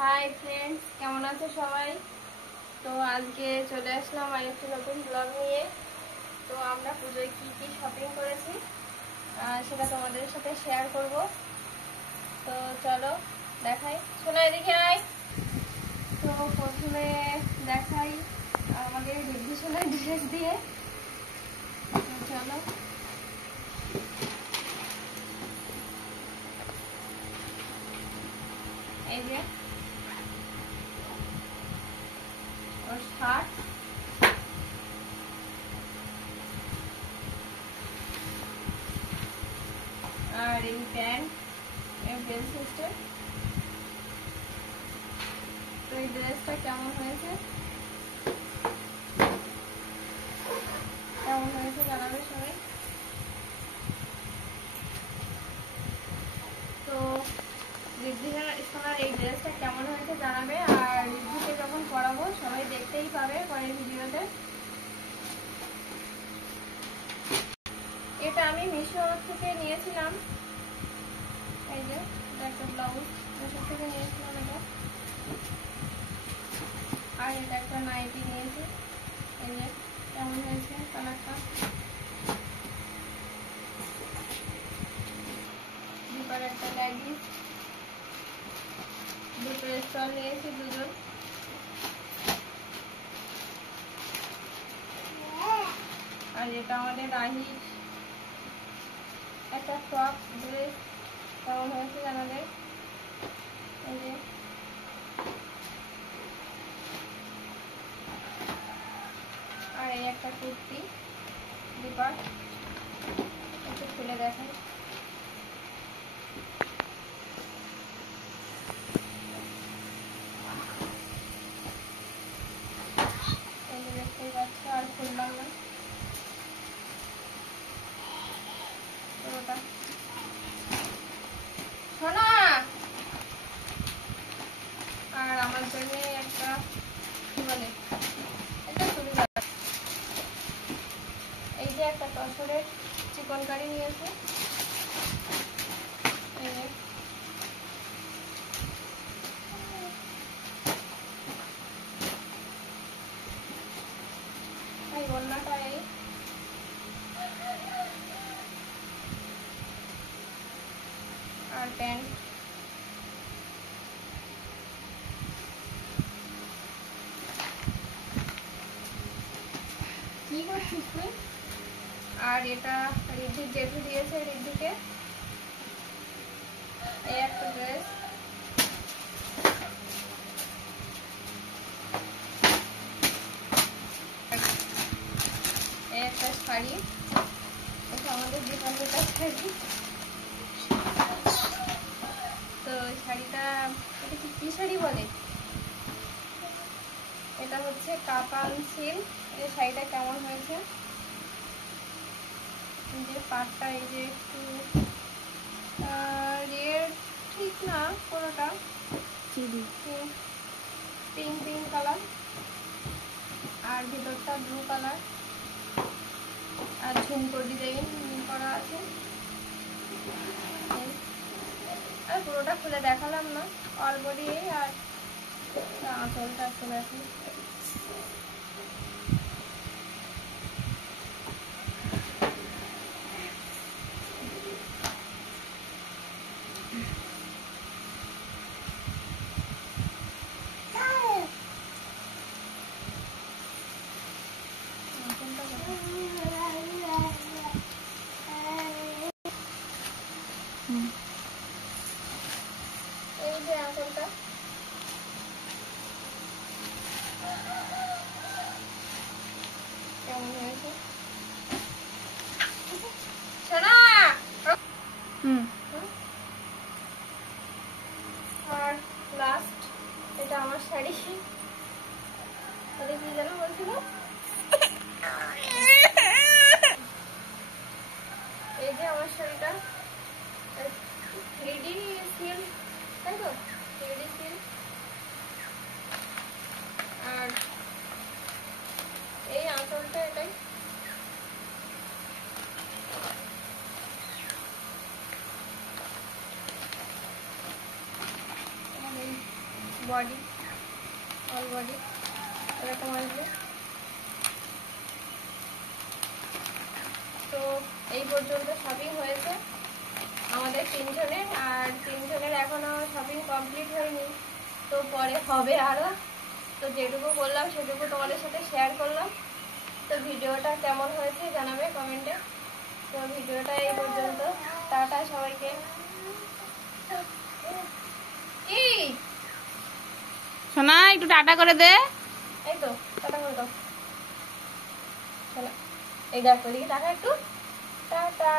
Hi friends, কেমন আছো সবাই? তো আজকে চলে আসলাম আরেকটি নতুন ব্লগ নিয়ে। তো আমরা পুজোয় কি কি শপিং করেছি সেটা তোমাদের সাথে শেয়ার করব। তো চলো দেখাই, শোনা এদিকে আয়। তো প্রথমে দেখাই আমাদের রিভিশনের ড্রেস দিয়ে। চলো, এই যে ওর শার্ট, আর এই প্যান্ট, এই বেল সিস্টেম। তো এই ড্রেসটা কেমন হয়েছে জানাবে সবাই। তো রিদ্ধির এই ড্রেসটা কেমন হয়েছে জানাবে, আর রিদ্ধিকে যখন পরাবো সবাই দেখতেই পাবে পরের ভিডিওতে। এটা আমি মিশো থেকে নিয়েছিলাম, এই যে এটা একটা ব্লাউজ মিশো থেকে নিয়েছিলাম এটা। আর এটা একটা নাইটি নিয়েছি, এই যে কেমন হয়েছে কালারটা। দুপার একটা লেগিংস, দুটো স্টল নিয়েছি দুজন। আর এটা আমাদের রাহির একটা টপ ড্রেস, কেমন হয়েছে জানাবে। এই যে আর এই একটা কুর্তি দুপার, একটু খুলে দেখাই। এই যে দেখতেই পাচ্ছ, আর খুললাম না পুরোটা। শোনা, আর আমার জন্য একটা কি বলে একটা চুড়িদার, এই যে একটা তসরের চিকন কারি নিয়েছে। এই ওড়নাটা এই, আর প্যান্ট। কি করছিস তুই? আর এটা রিদ্ধির জেঠু দিয়েছে রিদ্ধিকে এই একটা ড্রেস। এই একটা শাড়ি, এটা আমাদের দীপান্বিতার শাড়ি। তো শাড়িটা, এটা কি শাড়ি বলে, এটা হচ্ছে কাতান সিল্ক। এই শাড়িটা কেমন হয়েছে, এই যে পাটটা এই যে একটু রেড ঠিক না পুরোটা, পিঙ্ক পিঙ্ক কালার, আর ভিতরটা ব্লু কালার, আর ঝুমকো ডিজাইন করা আছে। আর পুরোটা খুলে দেখালাম না, অল বডি। আর আঁচলটা একটু দেখি। এই যে আঁচলটা কেমন হয়েছে শোনা। আর লাস্ট এটা আমার শাড়ি, ওদের কি যেন বলছিল, এই যে আমার শাড়িটা 3D সিল্ক, তাই তো 3D সিল্ক। আর এই আঁচলটা এটাই, বডি, অল বডি এরকম আসবে। তো এই পর্যন্ত শপিং হয়েছে আমাদের 3 জনের, আর 3 জনের এখনো শপিং কমপ্লিট হয়নি, তো পরে হবে আরো। তো যেটুকু বললাম সেটুকু তোমাদের সাথে শেয়ার করলাম। তো ভিডিওটা কেমন হয়েছে জানাবে কমেন্টে। তো ভিডিওটা এই পর্যন্ত, টাটা সবাইকে। কি সোনা একটু টাটা করে দে। এই তো টাটা করে দাও, চলো এই দেখো এদিকে টাটা, একটু টাটা।